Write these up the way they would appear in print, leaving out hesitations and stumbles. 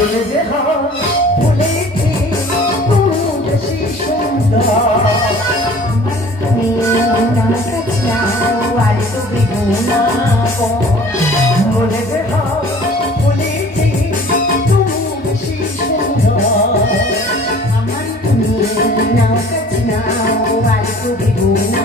ভুলে যে ভুলেছি তুমি বেশি সুন্দর আর তো বেগুনা ভুলে যে ভুলেছি তুমি বেশি সুন্দর আমার তুমি না কাছে নাও আর তো বেগুনা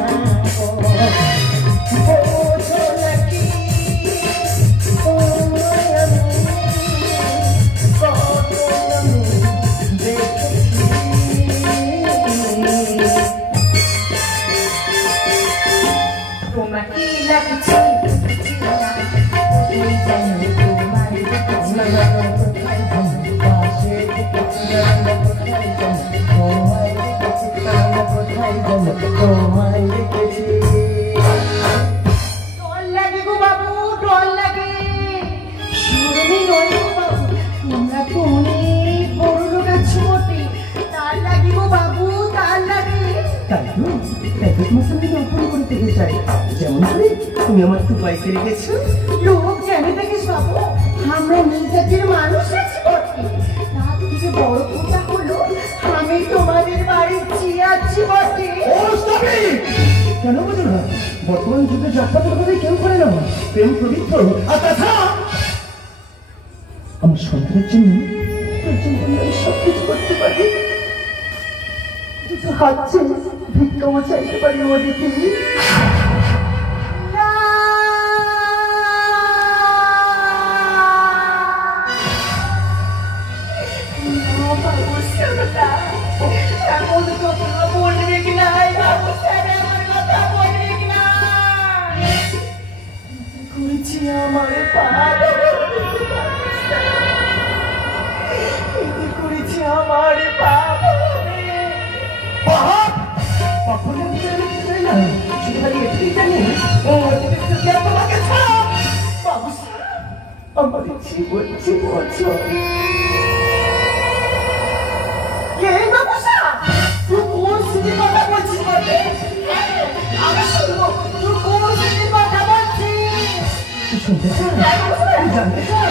তুমি আমার একটু পয়সা রেখেছো লোক জানে দেখিস বাবু আমরা নিজেদের মানুষ আছি বটে তার থেকে বড় কথা হলো আমি তোমাদের বাড়ি চিয়াচ্ছি বটে কেন বুঝো না বর্তমান যুগে যাত্রার কথা কেউ করে না প্রেম পবিত্র আর তাছাড়া আমার সন্তানের জন্য সব কিছু করতে পারি কিছু হাতছে ভিক্ষাও চাইতে পারি ওদেরকে শুনতে চাই জানতে চাই